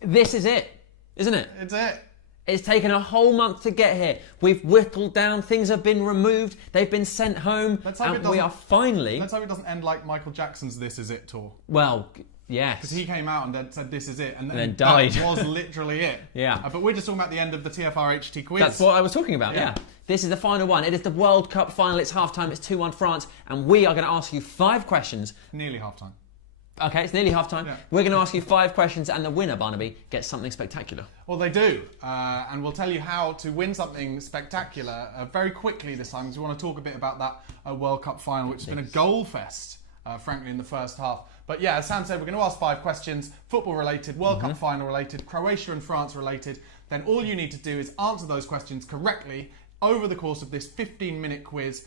This is it, isn't it? It's it. It's taken a whole month to get here. We've whittled down, things have been removed, they've been sent home, and we are finally... Let's hope it doesn't end like Michael Jackson's This Is It tour. Well, yes. Because he came out and then said this is it, and then died. That was literally it. Yeah. But we're just talking about the end of the TFR HT quiz. That's what I was talking about, yeah. This is the final one. It is the World Cup final. It's half-time. It's 2-1 France. And we are going to ask you 5 questions. Nearly half-time. Okay, it's nearly half-time. Yeah. We're going to ask you 5 questions, and the winner, Barnaby, gets something spectacular. Well, they do. And we'll tell you how to win something spectacular very quickly this time, because we want to talk a bit about that World Cup final, which has been a goal fest, frankly, in the first half. But yeah, as Sam said, we're going to ask 5 questions, football-related, World Cup final-related, Croatia and France-related. Then all you need to do is answer those questions correctly over the course of this 15-minute quiz.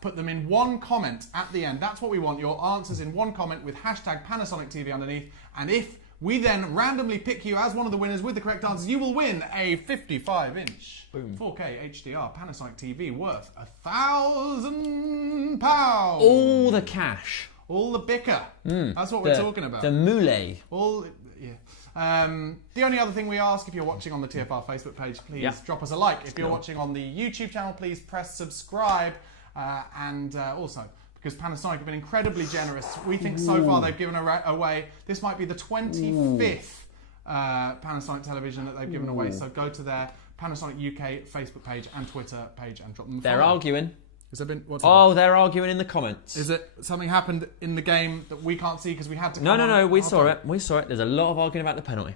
Put them in one comment at the end. That's what we want, your answers in one comment with hashtag Panasonic TV underneath. And if we then randomly pick you as one of the winners with the correct answers, you will win a 55-inch 4K HDR Panasonic TV worth £1,000. All the cash. All the bicker. That's what we're talking about. The moulet. The only other thing we ask, if you're watching on the TFR Facebook page, please drop us a like. If you're watching on the YouTube channel, please press subscribe. And also, because Panasonic have been incredibly generous, we think so far they've given away, this might be the 25th Panasonic television that they've given away. So go to their Panasonic UK Facebook page and Twitter page and drop them a follow. They're arguing. Has there been, they're arguing in the comments. Is it something happened in the game that we can't see because we had to? No. We saw it. There's a lot of arguing about the penalty.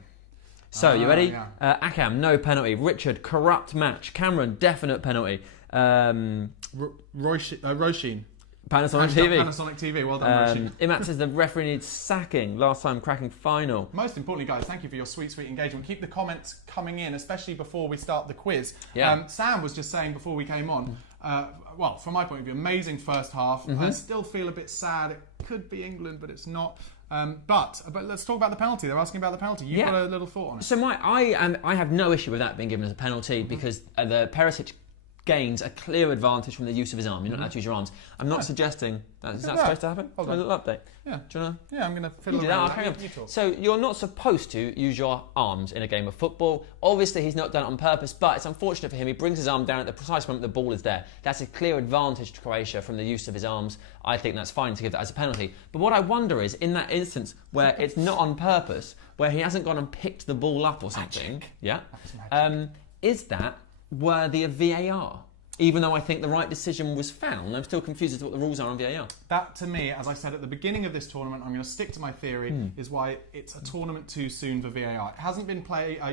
So you ready? Yeah. Akam, no penalty. Richard, corrupt match. Cameron, definite penalty. Roshin. Panasonic TV. Panasonic TV. Well done, Roshin. Imat says the referee needs sacking. Last time cracking final. Most importantly, guys, thank you for your sweet engagement. Keep the comments coming in, especially before we start the quiz. Yeah. Sam was just saying before we came on, well, from my point of view, amazing first half. I still feel a bit sad. It could be England, but it's not. But let's talk about the penalty. They're asking about the penalty. You've got a little thought on it. So I have no issue with that being given as a penalty because the Perisic gains a clear advantage from the use of his arm. You're not allowed to use your arms. I'm not suggesting is that supposed to happen? Hold on. A little update. Yeah. Do you want to? Yeah, I'm going to fiddle around with that. So you're not supposed to use your arms in a game of football. Obviously, he's not done it on purpose, but it's unfortunate for him. He brings his arm down at the precise moment the ball is there. That's a clear advantage to Croatia from the use of his arms. I think that's fine to give that as a penalty. But what I wonder is, in that instance where it's not on purpose, where he hasn't gone and picked the ball up or something, is that worthy of VAR? Even though I think the right decision was found, I'm still confused as to what the rules are on VAR. That, to me, as I said at the beginning of this tournament, I'm going to stick to my theory, is why it's a tournament too soon for VAR. It hasn't been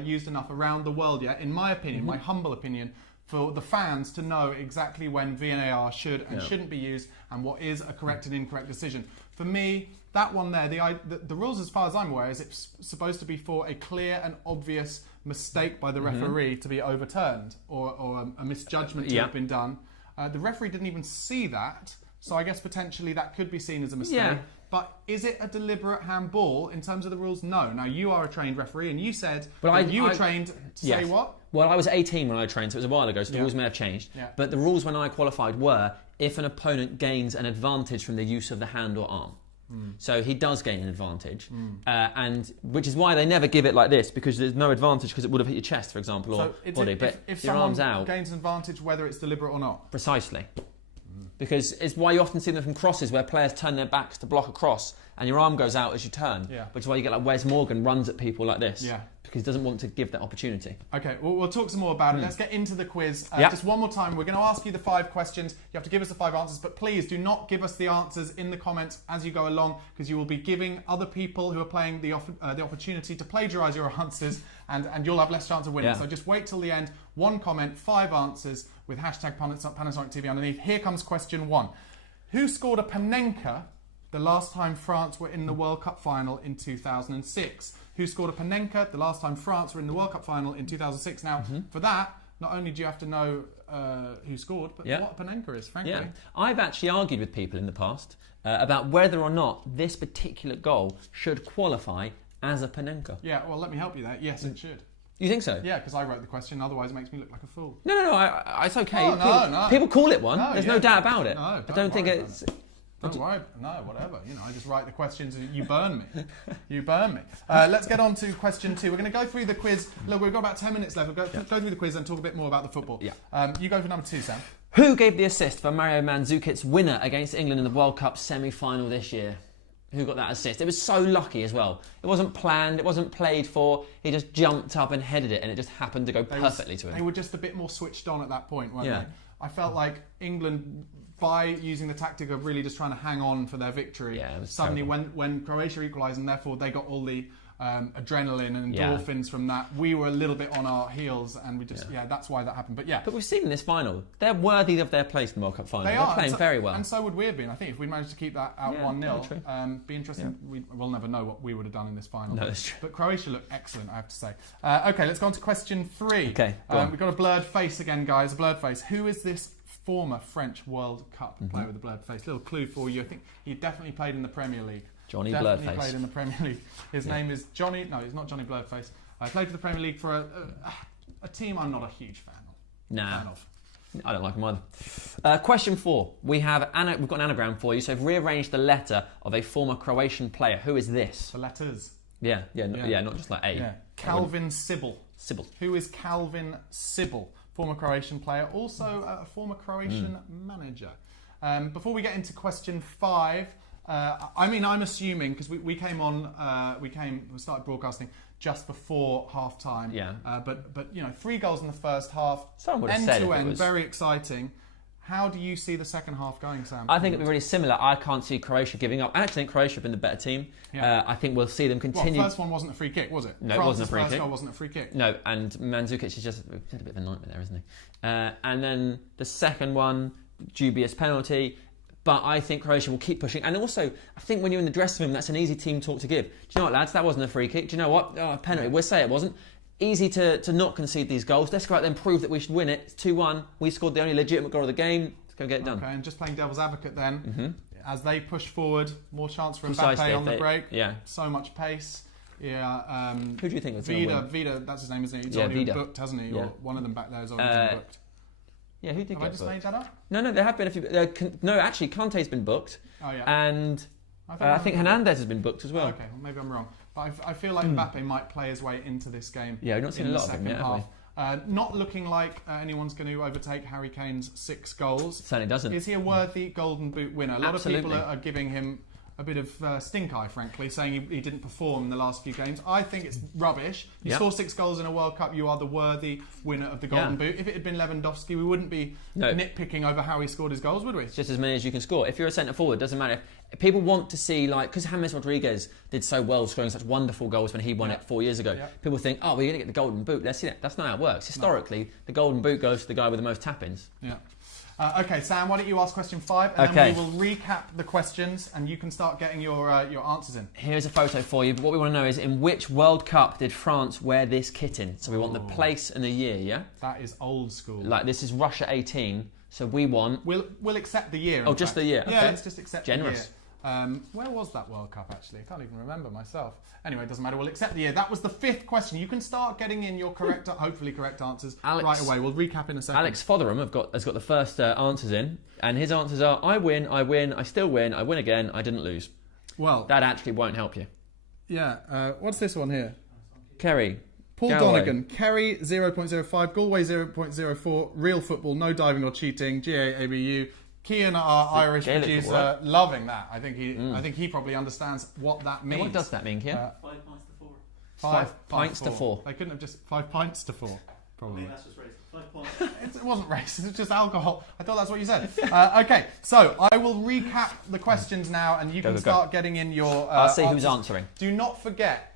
used enough around the world yet, in my opinion, my humble opinion, for the fans to know exactly when VAR should and shouldn't be used and what is a correct and incorrect decision. For me, that one there, the rules as far as I'm aware is it's supposed to be for a clear and obvious mistake by the referee to be overturned or a misjudgment to have been done. The referee didn't even see that, so I guess potentially that could be seen as a mistake. Yeah. But is it a deliberate handball in terms of the rules? No. Now, you are a trained referee, and you said you were trained to say what? Well, I was 18 when I trained, so it was a while ago, so the rules may have changed. Yeah. But the rules when I qualified were if an opponent gains an advantage from the use of the hand or arm. So he does gain an advantage, and which is why they never give it like this, because there's no advantage because it would have hit your chest, for example, or body. But if your arm's out, gains an advantage whether it's deliberate or not. Precisely, because it's why you often see them from crosses where players turn their backs to block a cross, and your arm goes out as you turn. Yeah. Which is why you get like Wes Morgan runs at people like this. Yeah. Because he doesn't want to give that opportunity. Okay, well, we'll talk some more about it. Let's get into the quiz. Just one more time, we're going to ask you the 5 questions. You have to give us the 5 answers, but please do not give us the answers in the comments as you go along, because you will be giving other people who are playing the opportunity to plagiarise your answers, and you'll have less chance of winning. Yeah. So just wait till the end. 1 comment, 5 answers with hashtag Panasonic TV underneath. Here comes question 1. Who scored a Panenka the last time France were in the World Cup final in 2006? Who scored a Panenka the last time France were in the World Cup final in 2006? Now, for that, not only do you have to know who scored, but what a Panenka is, frankly. Yeah. I've actually argued with people in the past about whether or not this particular goal should qualify as a Panenka. Yeah, well, let me help you there. Yes, it should. You think so? Yeah, because I wrote the question, otherwise it makes me look like a fool. No, it's okay. People call it one. There's no doubt about it. No, I don't think it's... Don't worry. No, whatever. I just write the questions and you burn me. You burn me. Let's get on to question 2. We're going to go through the quiz. Look, we've got about 10 minutes left. We'll go through the quiz and talk a bit more about the football. Yeah. You go for number 2, Sam. Who gave the assist for Mario Mandzukic's winner against England in the World Cup semi-final this year? Who got that assist? It was so lucky as well. It wasn't planned. It wasn't played for. He just jumped up and headed it, and it just happened to go perfectly to him. They were just a bit more switched on at that point, weren't they? I felt like England, by using the tactic of really just trying to hang on for their victory, suddenly when Croatia equalised and therefore they got all the adrenaline and endorphins from that, we were a little bit on our heels, and we just that's why that happened. But we've seen in this final, they're worthy of their place in the World Cup final. They're playing very well, and so would we have been. I think if we managed to keep that out 1-0, be interesting. We'll never know what we would have done in this final. No, that's true. But Croatia looked excellent, I have to say. Okay, let's go on to question 3. Okay, we've got a blurred face again, guys. A blurred face. Who is this former French World Cup player with a blurred face? Little clue for you. I think he definitely played in the Premier League. Johnny Definitely Blurredface. Played in the Premier League. His name is Johnny. No, he's not Johnny Blurredface. Played for the Premier League for a team I'm not a huge fan of. I don't like him either. Question 4. We've got an anagram for you. So I've rearranged the letter of a former Croatian player. Who is this? The letters. Not just like A. Yeah. Calvin Sybil. Sybil. Who is Calvin Sybil? Former Croatian player, also a former Croatian manager. Before we get into question 5. I'm assuming because we started broadcasting just before half time. Yeah. But 3 goals in the first half, end to end, very exciting. How do you see the second half going, Sam? I think it'll be really similar. I can't see Croatia giving up. I actually think Croatia have been the better team. Yeah. I think we'll see them continue. Well, the first one wasn't a free kick, was it? No, it wasn't a free kick. First goal wasn't a free kick. No, and Mandzukic is just a bit of a nightmare there, isn't he? And then the second one, dubious penalty. But I think Croatia will keep pushing. And also, I think when you're in the dressing room, that's an easy team talk to give. Do you know what, lads? That wasn't a free kick. Do you know what? Oh, a penalty. We'll say it wasn't. Easy to not concede these goals. Let's go out there and prove that we should win it. It's 2-1. We scored the only legitimate goal of the game. Let's go get it done. Okay, and just playing devil's advocate then, as they push forward, more chance for Mbappe on the break. Yeah. So much pace. Yeah. Who do you think was Vida, that's his name, isn't he? He's already been booked, hasn't he? Yeah. Or one of them back there has already been booked. Yeah, who did Have I just made that up? No, there have been a few. No, actually, Kante's been booked. Oh, yeah. And I think Hernandez has been booked as well. Okay, well, maybe I'm wrong. But I feel like Mbappe might play his way into this game. Yeah, we've not seen a lot of him yet, have we? Not looking like anyone's going to overtake Harry Kane's 6 goals. Certainly doesn't. Is he a worthy Golden Boot winner? A lot of people are giving him a bit of stink eye, frankly, saying he didn't perform in the last few games. I think it's rubbish. You score 6 goals in a World Cup, you are the worthy winner of the Golden Boot. If it had been Lewandowski, we wouldn't be nitpicking over how he scored his goals, would we? It's just as many as you can score. If you're a centre forward, it doesn't matter. If people want to see, because James Rodriguez did so well, scoring such wonderful goals when he won it 4 years ago. People think, we're going to get the Golden Boot. Let's see that. That's not how it works. Historically, the Golden Boot goes to the guy with the most tap-ins. Yeah. Okay, Sam, why don't you ask question 5 and then we will recap the questions and you can start getting your answers in. Here's a photo for you, but what we want to know is in which World Cup did France wear this kit in? So we want the place and the year, yeah? That is old school. Like this is Russia 18, so we want... We'll accept the year. Oh, just the year? Yeah, okay. let's just accept the year. Generous. Where was that World Cup, actually? I can't even remember myself. Anyway, it doesn't matter. We'll accept the year. That was the 5th question. You can start getting in your correct, hopefully correct answers right away. We'll recap in a second. Alex Fotherham has got the first answers in, and his answers are, I win, I still win, I win again, I didn't lose. Well... That actually won't help you. Yeah. What's this one here? Kerry. Paul Donegan. Kerry 0.05, Galway 0.04, real football, no diving or cheating, GAABU. Kian, our Irish producer, loving that. I think he probably understands what that means. Yeah, what does that mean, Kian? 5 pints to 4. 5 pints to 4. They couldn't have just 5 pints to 4, probably. I mean, that's just racist. 5 pints. It wasn't racist, it's just alcohol. I thought that's what you said. Okay, so I will recap the questions now and you can start getting in your I'll see answers. who's answering. Do not forget,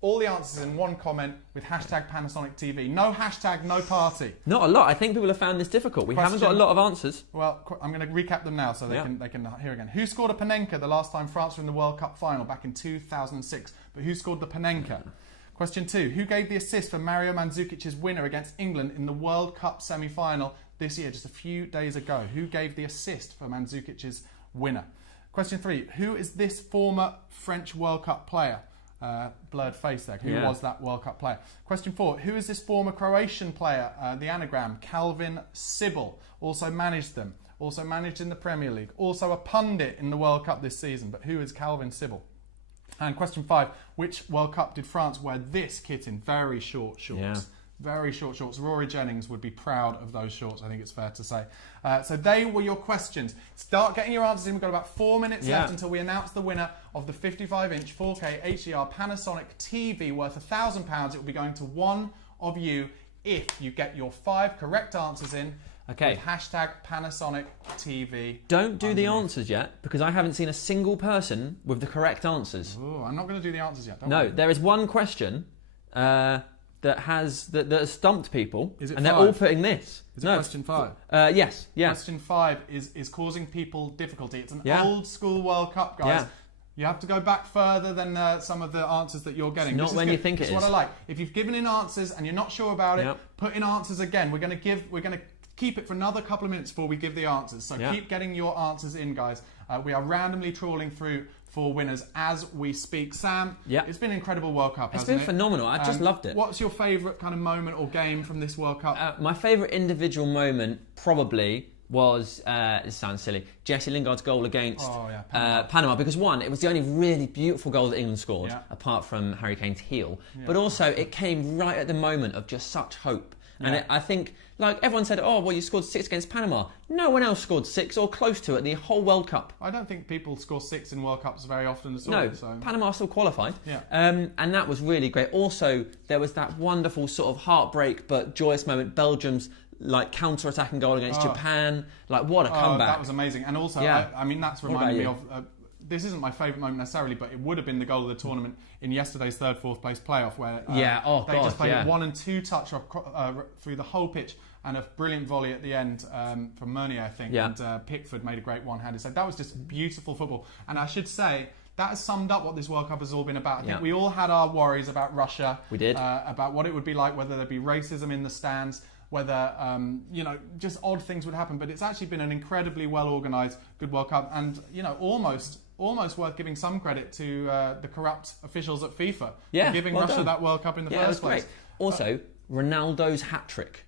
all the answers in one comment with hashtag Panasonic TV. No hashtag, no party. Not a lot. I think people have found this difficult. We haven't got a lot of answers. Well, I'm going to recap them now so they can hear again. Who scored a Panenka the last time France were in the World Cup final back in 2006? But who scored the Panenka? Question 2. Who gave the assist for Mario Mandzukic's winner against England in the World Cup semi-final this year, just a few days ago? Who gave the assist for Mandzukic's winner? Question 3. Who is this former French World Cup player? Blurred face there. Who was that World Cup player? Question 4. Who is this former Croatian player? The anagram, Calvin Sybil, also managed them. Also managed in the Premier League. Also a pundit in the World Cup this season. But who is Calvin Sybil? And question 5, which World Cup did France wear this kit in? Very short shorts. Yeah. Very short shorts. Rory Jennings would be proud of those shorts, I think it's fair to say. So they were your questions. Start getting your answers in. We've got about 4 minutes left until we announce the winner of the 55-inch 4K HDR Panasonic TV worth £1,000. It will be going to one of you if you get your 5 correct answers in. Okay. With hashtag Panasonic TV. Don't do the answers yet, because I haven't seen a single person with the correct answers. Oh, I'm not going to do the answers yet. No, there is one question that has stumped people, Is it and 5? they're all putting this. Is it question 5? Yes. Yeah. Question 5 is causing people difficulty. It's an old school World Cup, guys. Yeah. You have to go back further than some of the answers that you're getting. It's not when you think it is. This is what I like. If you've given in answers and you're not sure about it, Yep. put in answers again. We're going to keep it for another couple of minutes before we give the answers. So keep getting your answers in, guys. We are randomly trawling through for winners as we speak. Sam, it's been an incredible World Cup, hasn't it? It's been phenomenal. I just loved it. What's your favourite kind of moment or game from this World Cup? My favourite individual moment probably was, it sounds silly, Jesse Lingard's goal against Panama. Because one, it was the only really beautiful goal that England scored, apart from Harry Kane's heel. But also, it came right at the moment of just such hope. And I think, like, everyone said, oh, well, you scored 6 against Panama. No one else scored 6 or close to it the whole World Cup. I don't think people score 6 in World Cups very often at all. No, so. Panama still qualified. Yeah. And that was really great. Also, there was that wonderful sort of heartbreak but joyous moment, Belgium's like counter-attacking goal against Japan. Like, what a comeback. That was amazing. And also, I mean, that's reminding me of... this isn't my favourite moment necessarily, but it would have been the goal of the tournament in yesterday's third, fourth place playoff, where they just played a 1 and 2 touch through the whole pitch, and a brilliant volley at the end from Meunier, I think, and Pickford made a great one-handed. So that was just beautiful football. And I should say, that has summed up what this World Cup has all been about. I think we all had our worries about Russia. We did. About what it would be like, whether there'd be racism in the stands, whether, just odd things would happen. But it's actually been an incredibly well-organised, good World Cup. And, almost worth giving some credit to the corrupt officials at FIFA for giving Russia that World Cup in the first place. Great. Also, Ronaldo's hat-trick.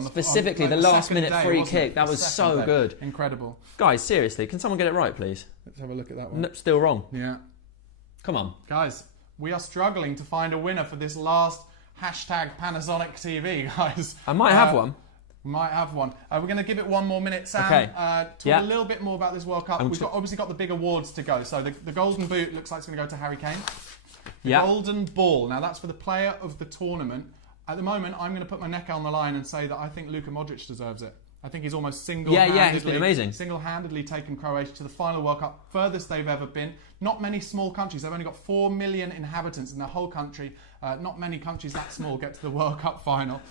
Specifically, the last-minute free kick. That was so good. Incredible. Guys, seriously, can someone get it right, please? Let's have a look at that one. Nope, still wrong. Yeah. Come on. Guys, we are struggling to find a winner for this last hashtag Panasonic TV, guys. I might have one. Might have one. We're going to give it 1 more minute, Sam. Okay. Talk a little bit more about this World Cup. We've obviously got the big awards to go. So the Golden Boot looks like it's going to go to Harry Kane. The Golden Ball. Now that's for the player of the tournament. At the moment, I'm going to put my neck on the line and say that I think Luka Modric deserves it. I think he's almost single-handedly, he's been amazing. Single-handedly taken Croatia to the final World Cup, furthest they've ever been. Not many small countries. They've only got 4 million inhabitants in the whole country. Not many countries that small get to the World Cup final.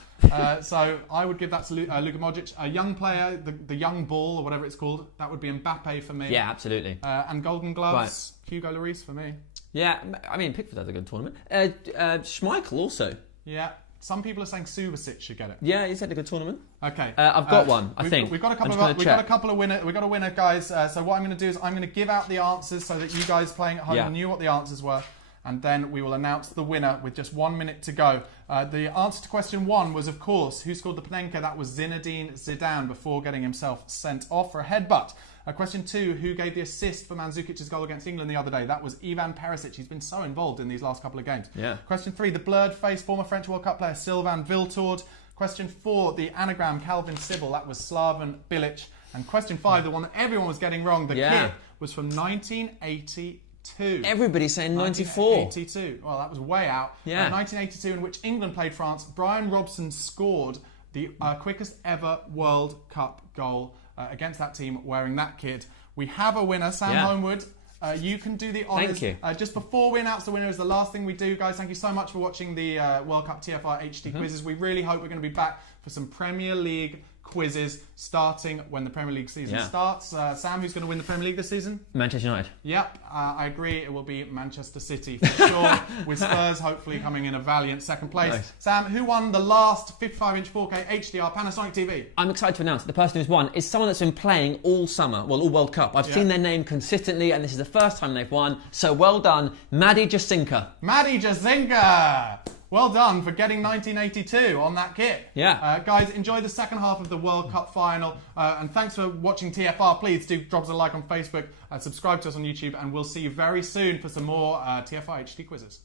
So I would give that to Luka Modric. A young player, the young ball or whatever it's called, that would be Mbappe for me. Yeah, absolutely. And Golden Gloves, Hugo Lloris for me. Yeah, I mean, Pickford had a good tournament. Schmeichel also. Yeah. Some people are saying Subasic should get it. Yeah, he's had a good tournament. Okay, I've got one. I think we've got a couple of winners. We've got a winner, guys. So what I'm going to do is I'm going to give out the answers so that you guys playing at home knew what the answers were, and then we will announce the winner with just 1 minute to go. The answer to question 1 was, of course, who scored the Panenka? That was Zinedine Zidane before getting himself sent off for a headbutt. Question 2, who gave the assist for Mandzukic's goal against England the other day? That was Ivan Perisic. He's been so involved in these last couple of games. Yeah. Question 3, the blurred face former French World Cup player Sylvain Wiltord. Question 4, the anagram Calvin Sybil. That was Slaven Bilic. And question 5, the one that everyone was getting wrong, the kit, was from 1982. Everybody's saying 94. 1982. Well, that was way out. Yeah. 1982, in which England played France. Brian Robson scored the quickest ever World Cup goal against that team wearing that kit. We have a winner, Sam Homewood. You can do the honours. Thank you. Just before we announce the winner is the last thing we do, guys. Thank you so much for watching the World Cup TFR HD quizzes. We really hope we're going to be back for some Premier League quizzes starting when the Premier League season starts. Sam, who's going to win the Premier League this season? Manchester United. Yep, I agree. It will be Manchester City for sure, with Spurs hopefully coming in a valiant second place. Nice. Sam, who won the last 55-inch 4K HDR Panasonic TV? I'm excited to announce that the person who's won is someone that's been playing all summer, well, all World Cup. I've seen their name consistently, and this is the first time they've won. So well done, Maddie Jasinka. Maddie Jasinka! Well done for getting 1982 on that kit. Yeah. Guys, enjoy the second half of the World Cup final. And thanks for watching TFR. Please do drop us a like on Facebook, subscribe to us on YouTube, and we'll see you very soon for some more TFR HD quizzes.